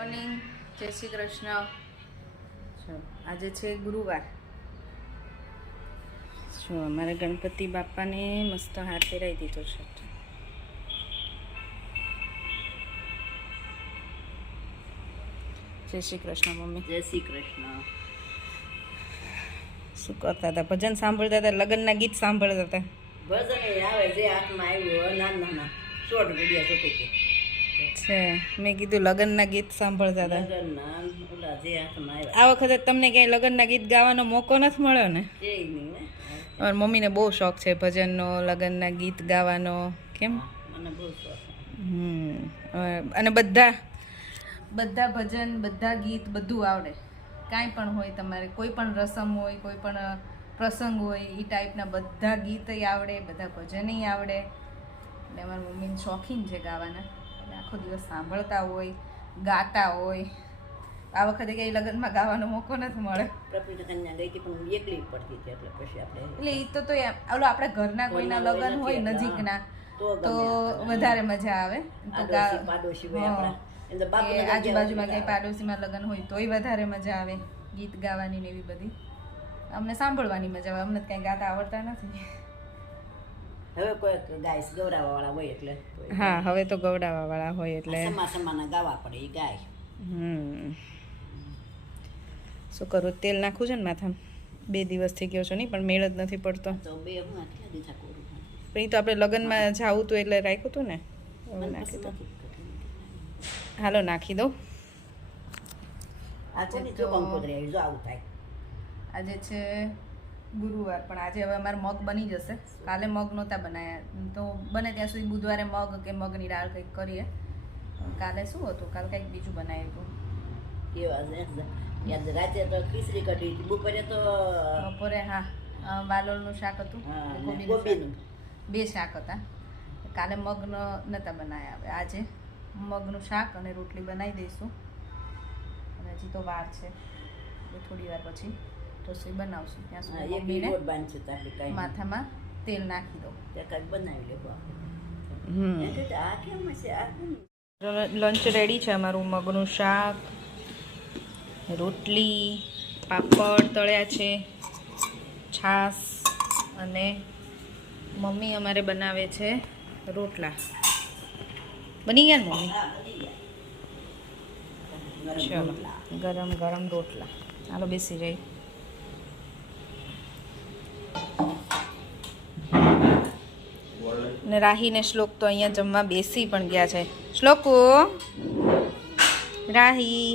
Morning, જય શ્રી કૃષ્ણ. આજે છે ગુરુવાર. શું અમારે ગણપતિ બાપાને મસ્ત હાથ પહેરાવી દીધો છે. જય શ્રી કૃષ્ણ મમ્મી. જય શ્રી કૃષ્ણ. શું કરતા હતા? ભજન સાંભળતા હતા, લગ્નના ગીત સાંભળતા હતા. ભજન આવે જે હાથમાં આવ્યું નાના નાના શોર્ટ વિડીયો જોતી હતી છે. મેં કીધું લગ્નના ગીત સાંભળતા હતા. લગ્નના ઓલા જે હાથમાં આવ્યા. આ વખતે તમને ક્યાંય લગ્નના ગીત ગાવાનો મોકો નથી મળ્યો ને? એ નહીં ને અમારી મમ્મીને બહુ શોખ છે ભજનનો, લગ્નના ગીત ગાવાનો. કેમ? મને બહુ શોખ. અને બધા ભજન, બધા ગીત બધું આવડે. કાંઈ પણ હોય તમારે, કોઈ પણ રસમ હોય, કોઈ પણ પ્રસંગ હોય, એ ટાઈપના બધા ગીતય આવડે, બધા ભજનય આવડે. એટલે અમારી મમ્મીને શોખીન છે ગાવાના. આખો દિવસ સાંભળતા હોય, ગાતા હોય. આ વખતે કંઈ લગ્નમાં ગાવાનો મોકો નથી મળે. પ્રપીટ કન્યા ગઈ હતી પણ હું એકલી પડતી હતી એટલે પછી આપણે એટલે એ તો ઓલો આપણા ઘરના કોઈના લગ્ન હોય નજીકના તો વધારે મજા આવે. તો પાડોશી હોય આપણા આજુબાજુમાં કઈ પાડોશીમાં લગ્ન હોય તોય વધારે મજા આવે ગીત ગાવાની ને એવી બધી. અમને સાંભળવાની મજા આવે. અમને કઈ ગાતા આવડતા નથી. હવે કોઈ ગાય ગૌરાવા વાળા હોય એટલે હા, હવે તો ગૌડાવા વાળા હોય એટલે સમાના ગાવા પડે એ ગાય. શું કરું? તેલ નાખું છે ને માથામાં. 2 દિવસથી ગયો છો નહીં, પણ મેળ જ નથી પડતો. તો બે હું આટલા દીધા કરું પણ એ તો આપણે લગ્નમાં જાવું હતું એટલે રાખ્યું હતું ને. નાખી દો. હાલો નાખી દો. આજે છે ગુરુવાર, પણ આજે હવે અમારે મગ બની જશે. કાલે મગ નહોતા બનાવ્યા, તો બને ત્યાં સુધી બુધવારે મગ કે મગની દાળ કંઈક કરીએ. કાલે શું હતું? કાલે કંઈક બીજું બનાવ્યું હતું. રાતે તો ખીચડી કઢી હતી, બપોરે તો બપોરે હા વાલોળનું શાક હતું, ગોબીનું 2 શાક હતા. કાલે મગ નહોતા બનાવ્યા. હવે આજે મગનું શાક અને રોટલી બનાવી દઈશું. અને હજી તો વાર છે, થોડી વાર પછી રસોઈ બનાવશું. ત્યાં સુધી મમ્મીને માથામાં તેલ નાખી દો. લંચ રેડી છે અમારું. મગનું શાક, રોટલી, પાપડ તળ્યા છે, છાશ, અને મમ્મી અમારે બનાવે છે રોટલા. બની ગયા ને મમ્મી? ચલો, ગરમ ગરમ રોટલા. હાલો બેસી જાય. ને રાહી ને શ્લોક તો અહીંયા જમવા બેસી પણ ગયા છે. શ્લોકો, રાહી,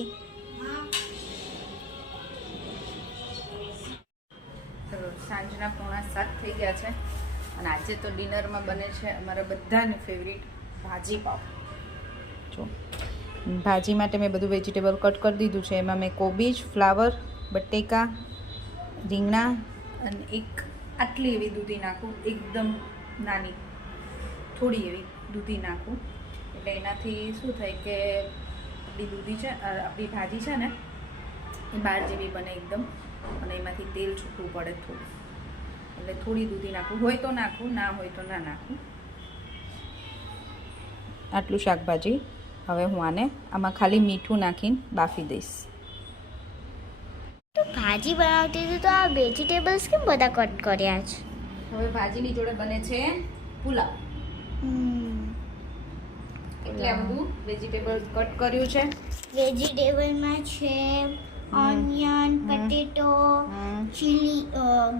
સાંજના 6:45 થઈ ગયા છે. અને આજે તો ડિનરમાં બને છે અમારા બધાની ફેવરિટ ભાજી પાવ. જો ભાજી માટે મેં બધું વેજીટેબલ કટ કરી દીધું છે. એમાં મેં કોબીજ, ફ્લાવર, બટેકા, રીંગણા અને એક આટલી એવી દૂધી નાખું, એકદમ નાની થોડી એવી દૂધી નાખું. એટલે એનાથી શું થાય કે આપણી દૂધી છે, આપણી ભાજી છે ને એ બહાર જેવી બને એકદમ, અને એમાંથી તેલ છૂટવું પડે થોડું. એટલે થોડી દૂધી નાખું, હોય તો નાખું, ના હોય તો ના નાખું. આટલું શાકભાજી. હવે હું આમાં ખાલી મીઠું નાખીને બાફી દઈશ. તો ભાજી બનાવતી હતી તો આ વેજીટેબલ્સ કેમ બધા કટ કર્યા છે? હવે ભાજીની જોડે બને છે પુલાવ, એટલે આ બધું વેજીટેબલ કટ કર્યું છે. વેજીટેબલમાં છે onion, potato, chilli,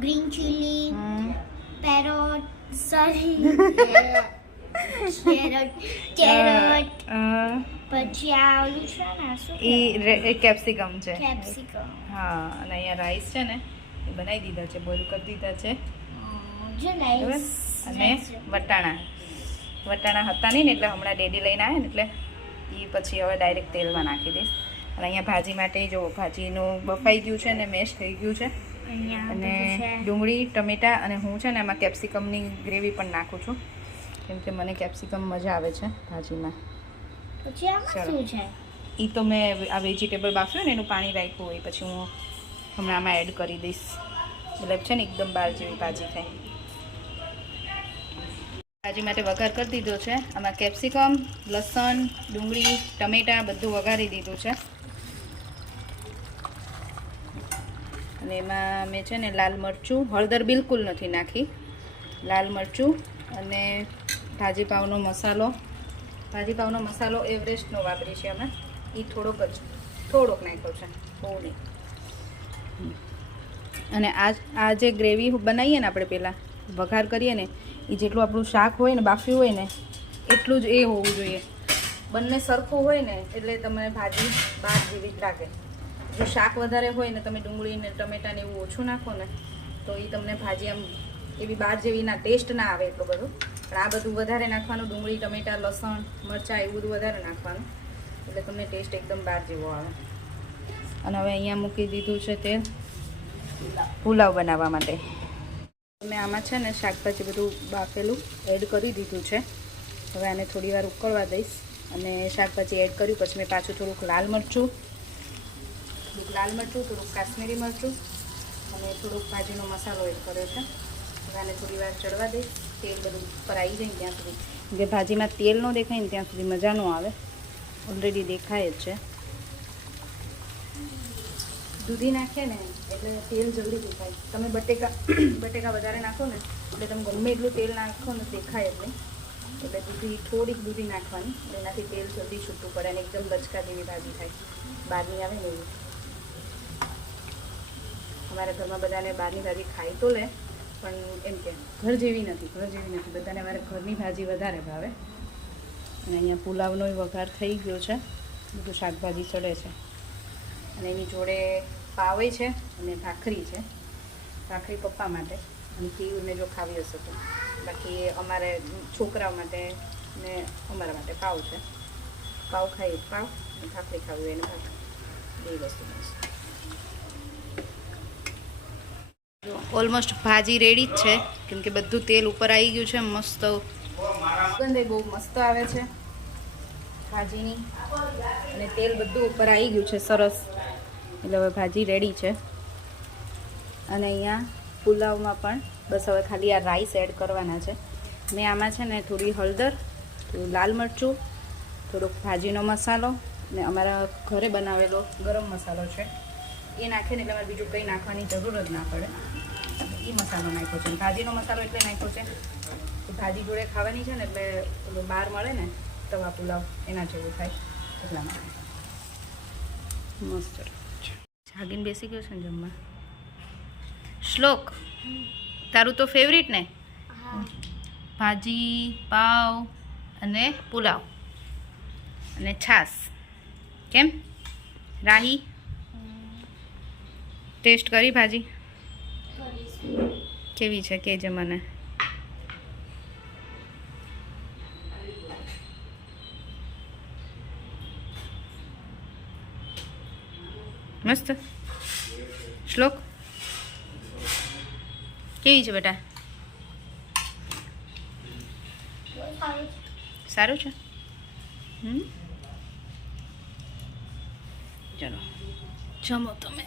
green chilli, parrot, carrot, પછી આ ઓલું છે ને શું એ કેપ્સિકમ છે. કેપ્સિકમ. હા, અને અહીંયા રાઈસ છે ને એ બનાવી દીધા છે, બોઇલ કરી દીધા છે. અને વટાણા હતા નહીં ને, એટલે હમણાં ડેડી લઈને આવ્યા ને, એટલે એ પછી હવે ડાયરેક્ટ તેલમાં નાખી દઈશ. અને અહીંયા ભાજી માટે જો ભાજીનું બફાઈ ગયું છે ને મેશ થઈ ગયું છે. અને ડુંગળી, ટમેટા, અને હું છે ને એમાં કેપ્સિકમની ગ્રેવી પણ નાખું છું, કેમ કે મને કેપ્સિકમ મજા આવે છે ભાજીમાં. પછી આમાં શું છે? એ તો મેં આ વેજીટેબલ બાફ્યું ને એનું પાણી રાખ્યું હોય, પછી હું હમણાં આમાં એડ કરી દઈશ. એટલે છે ને એકદમ બાર જેવી ભાજી થાય. ભાજી માટે વઘાર કરી દીધો છે. આમાં કેપ્સિકમ, લસણ, ડુંગળી, ટમેટાં બધું વઘારી દીધું છે. અને એમાં મેં છે ને લાલ મરચું, હળદર બિલકુલ નથી નાખી, લાલ મરચું અને ભાજી પાવનો મસાલો. ભાજી પાવનો મસાલો એવરેસ્ટનો વાપરી છે અમે, એ થોડોક નાખ્યો છે, બહુ નહીં. અને આ જે ગ્રેવી બનાવીએ ને આપણે પહેલાં વઘાર કરીએ ને, એ જેટલું આપણું શાક હોય ને, બાફ્યું હોય ને, એટલું જ એ હોવું જોઈએ. બંને સરખું હોય ને એટલે તમને ભાજી બાર જેવી જ લાગે. જો શાક વધારે હોય ને, તમે ડુંગળી ને ટમેટાને એવું ઓછું નાખો ને, તો એ તમને ભાજી આમ એવી બાર જેવી ના ટેસ્ટ ના આવે એટલું બધું. પણ આ બધું વધારે નાખવાનું, ડુંગળી, ટમેટાં, લસણ, મરચાં એવું બધું વધારે નાખવાનું, એટલે તમને ટેસ્ટ એકદમ બાર જેવો આવે. અને હવે અહીંયા મૂકી દીધું છે તેલ પુલાવ બનાવવા માટે. મેં આમાં છે ને શાકભાજી બધું બાફેલું એડ કરી દીધું છે. હવે આને થોડી વાર ઉકળવા દઈશ. અને શાકભાજી એડ કર્યું પછી મેં પાછું થોડુંક લાલ મરચું, થોડુંક કાશ્મીરી મરચું અને થોડુંક ભાજીનો મસાલો એડ કર્યો છે. હવે આને થોડી વાર ચડવા દઈશ. તેલ બધું ઉપર આવી જાય ત્યાં સુધી, કે ભાજીમાં તેલ ન દેખાય ને ત્યાં સુધી મજા ન આવે. ઓલરેડી દેખાય જ છે. દૂધી નાખીએ ને એટલે તેલ જલ્દી દેખાય. તમે બટેકા વધારે નાખો ને એટલે તમે ગમે એટલું તેલ નાખો ને દેખાય જ નહીં. એટલે થોડીક દૂધી નાખવાની, એનાથી તેલ જલ્દી છૂટું પડે અને એકદમ લચકા જેવી ભાજી થાય, બહારની આવે ને એવી. અમારા ઘરમાં બધાને બહારની ભાજી ખાઈ તો લે, પણ એમ કે ઘર જેવી નથી. બધાને અમારે ઘરની ભાજી વધારે ભાવે. અને અહીંયા પુલાવનો વઘાર થઈ ગયો છે, બધું શાકભાજી ચડે છે. અને એની જોડે પાવે છે અને ભાખરી છે. ભાખરી પપ્પા માટે અને પીયુને જો ખાવી હશે તો. બાકી અમારે છોકરાઓ માટે ને અમારા માટે પાવ છે. પાવ ખાઈ પાવ, અને ભાખરી ખાવી હોય એને ભાખરી, એ વસ્તુ બસ. ઓલમોસ્ટ ભાજી રેડી જ છે, કેમ કે બધું તેલ ઉપર આવી ગયું છે. મસ્ત સુગંધ બહુ મસ્ત આવે છે ભાજીની, અને તેલ બધું ઉપર આવી ગયું છે સરસ. એટલે હવે ભાજી રેડી છે. અને અહીંયા પુલાવમાં પણ બસ હવે ખાલી આ રાઈસ એડ કરવાના છે. મેં આમાં છે ને થોડી હળદર, થોડું લાલ મરચું, થોડોક ભાજીનો મસાલો ને અમારા ઘરે બનાવેલો ગરમ મસાલો છે એ નાખે ને એટલે અમારે બીજું કંઈ નાખવાની જરૂર જ ના પડે. એ મસાલો નાખ્યો છે. ભાજીનો મસાલો એટલે નાખ્યો છે કે ભાજી જોડે ખાવાની છે ને, એટલે ઓલું બહાર મળે ને તવા પુલાવ એના જેવું થાય એટલા માટે. મસ્ત જાગીને બેસી ગયો છે ને જમવા. શ્લોક, તારું તો ફેવરિટ ને? ભાજી, પાવ અને પુલાવ અને છાસ. કેમ રાહી, ટેસ્ટ કરી ભાજી કેવી છે કહેજે મને. મસ્ત. શ્લોક કેવી છે બેટા? સારું છે. ચલો જમો તમે.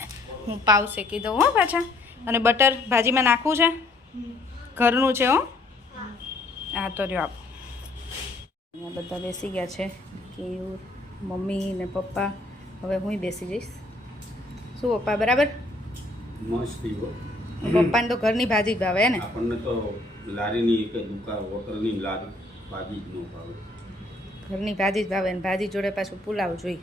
હું પાવ શેકી દઉં હો પાછા. અને બટર ભાજીમાં નાખવું છે, ઘરનું છે હો. હા તો રહ્યો આપો. અહીંયા બધા બેસી ગયા છે, કેયુર, મમ્મી ને પપ્પા. હવે હું બેસી જઈશ. શું પપ્પા બરાબર? મસ્ત. પપ્પાને તો ઘરની ભાજી જ ભાવે ને. આપણને તો લારીની કે દુકાન હોટલની લારી ભાજી જ ન ભાવે. ઘરની ભાજી જ ભાવે ને ભાજી જોડે પાછું પુલાવ જોઈ.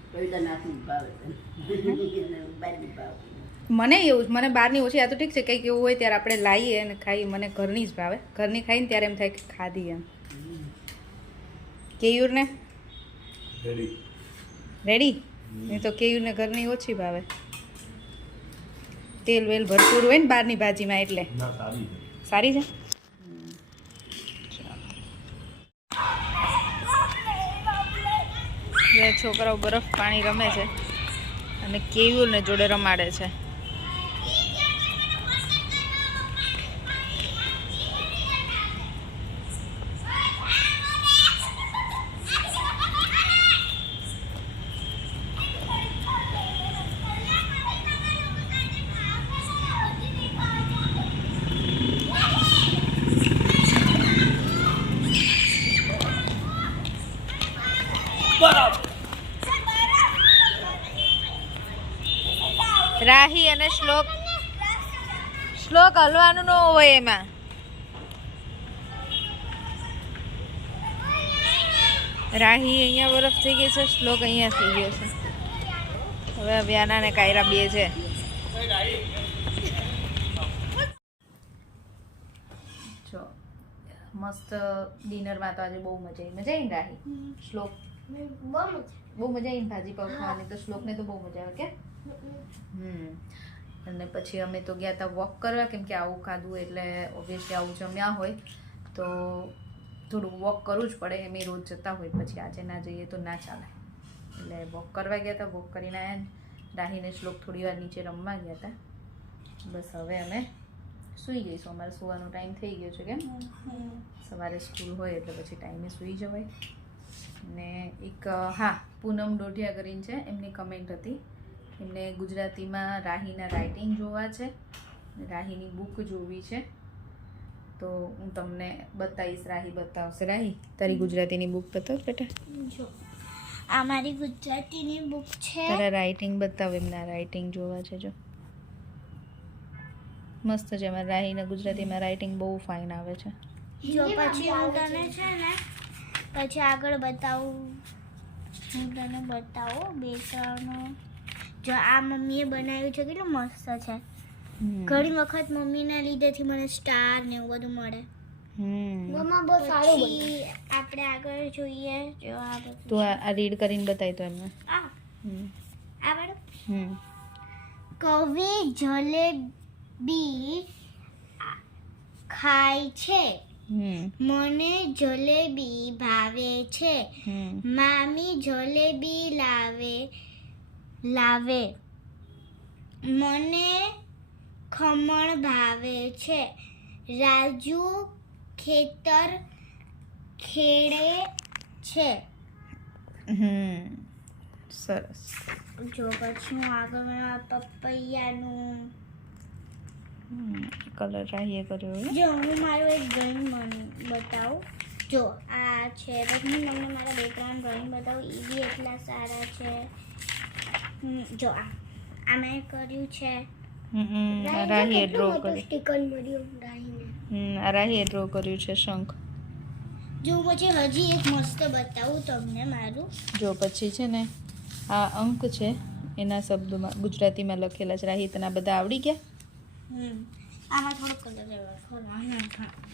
મને એવું, મને બહારની ઓછી. આ તો ઠીક છે, કંઈક એવું હોય ત્યારે આપણે લાવીએ અને ખાઈએ. મને ઘરની જ ભાવે. ઘરની ખાઈને ત્યારે એમ થાય કે ખાધી એમ. કેયુરને રેડી? નહીં તો કેયુરને ઘરની ઓછી ભાવે. તેલ વેલ ભરપૂર હોય ને બહારની ભાજીમાં, એટલે સારી છે. છોકરાઓ બરફ પાણી રમે છે અને કેયુરને જોડે રમાડે છે. રાહી અને શ્લોક હલવાનું ન હોય એમાં. રાહી અહીંયા બરફ થઈ ગઈ છે, શ્લોક અહીંયા થઈ ગયો છે. હવે વ્યાના ને કાયરા બે છે. જો મસ્ત ડિનરમાં તો આજે બહુ મજા આવી રાહી શ્લોક બહુ મજા આવી ભાજી પાવ ખાવાની. તો શ્લોકને તો બહુ મજા આવે કે અને પછી અમે તો ગયા હતા વોક કરવા, કેમ કે આવું ખાધું એટલે ઓબ્વિયસલી આવું જમ્યા હોય તો થોડું વોક કરવું જ પડે. એમ રોજ જતા હોય, પછી આજે ના જઈએ તો ના ચાલે. એટલે વોક કરવા ગયા હતા. વોક કરીને આવ્યા. રાહીને શ્લોક થોડી વાર નીચે રમવા ગયા હતા. બસ હવે અમે સૂઈ જઈશું. અમારે સુવાનો ટાઈમ થઈ ગયો છે. કેમ સવારે સ્કૂલ હોય એટલે પછી ટાઈમે સૂઈ જવાય. ને એક હા, પૂનમ ડોઢિયા કરીને છે, એમની કમેન્ટ હતી. એમને ગુજરાતીમાં રાહીના રાઇટિંગ જોવા છે, રાહીની બુક જોવી છે. તો હું તમને બતાવીશ. રાહી બતાવશે. રાહી તારી ગુજરાતીની બુક બતાવ બેટા. જો આ મારી ગુજરાતીની બુક છે. તારા રાઇટિંગ બતાવ. એમના રાઇટિંગ જોવા છે. જો મસ્ત છે. મારા રાહીના ગુજરાતીમાં રાઇટિંગ બહુ ફાઇન આવે છે. જો પછી હું તને છે ને પછી આગળ બતાવું. હું તને બતાવું બે ત્રણ. જો આ મમ્મીએ બનાવ્યું છે, કેટલું મસ્ત છે. ઘણી વખત મમ્મીના લીધેથી મને સ્ટાર ને એવું બધું મળે. મમ્મા બહુ સારું બન્યું. આપણે આગળ જોઈએ. જો આ બધું તું આ રીડ કરીને બતાવી તો એમને. આ વાળું હમ કવિ જલેબી ખાય છે, મને જલેબી ભાવે છે, મામી જલેબી લાવે, મને ખમણ ભાવે છે, રાજુ ખેતર ખેડે છે. સરસ. જો પછી હું આગળ પપૈયાનું કલર રાહીએ કર્યો. જો હું મારું એક ડ્રોઈંગ બતાવું. જો આ છે. પછી હું તમને મારા બે ત્રણ ડ્રોઈંગ બતાવું. એ બી એટલા સારા છે. જો આ મેં કર્યું છે. રાહીએ ડ્રો કર્યું. સ્ટીકર મળ્યું રાહીને. રાહીએ ડ્રો કર્યું છે શંખ. જો પછી હજી એક મસ્ત બતાવું તમને મારું. જો પછી છે ને આ અંક છે, એના શબ્દોમાં ગુજરાતીમાં લખેલા છે. રાહી તને આ બધા આવડી ગયા? આમાં થોડો કલર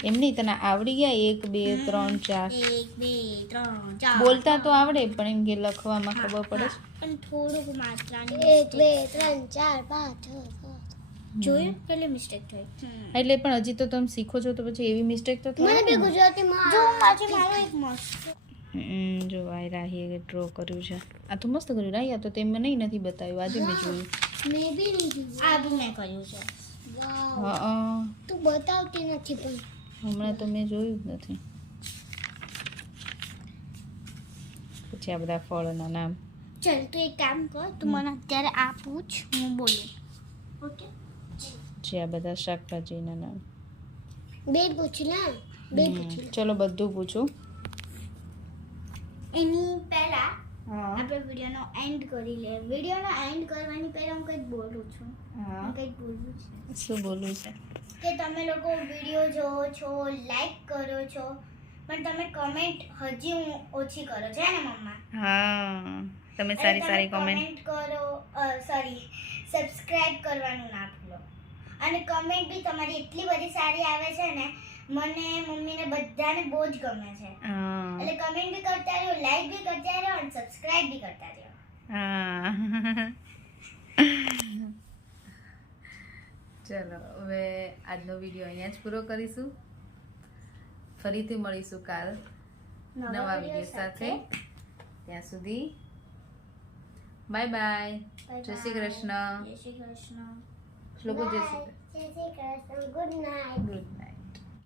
એમ નહીં, તને આવડી ગયા? 1 2 3 4 1 2 3 4 બોલતા તો આવડે, પણ એમ કે લખવામાં ખબર પડે છે. પણ થોડુંક માત્રાની 1 2 3 4 5 6 જોયું કેટલી મિસ્ટેક થઈ. એટલે પણ હજી તો તમે શીખો છો તો પછી એવી મિસ્ટેક તો થાય ને. ગુજરાતીમાં જો મારું એક મસ્ત જો આ રાહીએ ડ્રો કર્યું છે. આ તો મસ્ત કર્યું રાહી. આ તો તે મને નથી બતાવ્યું, આજે મેં જોયું. મે બી નહીં જોયું. આ બી મેં કર્યું છે. હા તું બતાવતી નથી પણ હમણાં તો મેં જોયું જ નથી. પછી આ બધા ફળના નામ. ચાલ તું એક કામ કર, તું મને અત્યારે આ પૂછ, હું બોલું. ઓકે? જે આ બધા શાકભાજીના નામ. બે પૂછ ને. બે પૂછ. ચલો બધું પૂછું. એની પહેલા આપણે વિડીયોનો એન્ડ કરી લે. વિડીયોનો એન્ડ કરવાની પહેલા હું કંઈક બોલું છું. હું કંઈક બોલું છું. શું બોલવું છે? કે તમે લોકો વિડીયો જોવો છો, લાઈક કરો છો, પણ તમે કમેન્ટ હજી હું ઓછી કરો છો ને મમ્મા? હા, તમે સારી સારી કમેન્ટ કરો. સોરી, સબસ્ક્રાઇબ કરવાનું ના ભૂલો. અને કમેન્ટ બી તમારી એટલી બધી સારી આવે છે ને, મને મમ્મીને બધાને બહુ જ ગમે છે. એટલે કમેન્ટ બી કરતા રહ્યો, લાઈક બી કરતા રહ્યો અને સબસ્ક્રાઇબ બી કરતા રહ્યો. ચલો હવે આજનો વિડીયો અહીંયા જ પૂરો કરીશું. ફરીથી મળીશું કાલ નવા વિડીયો સાથે. ત્યાં સુધી બાય બાય. જય શ્રી કૃષ્ણ. જય શ્રી કૃષ્ણ. શ્લોકો જય શ્રી કૃષ્ણ. જય Shri Krishna. Good night. Good night.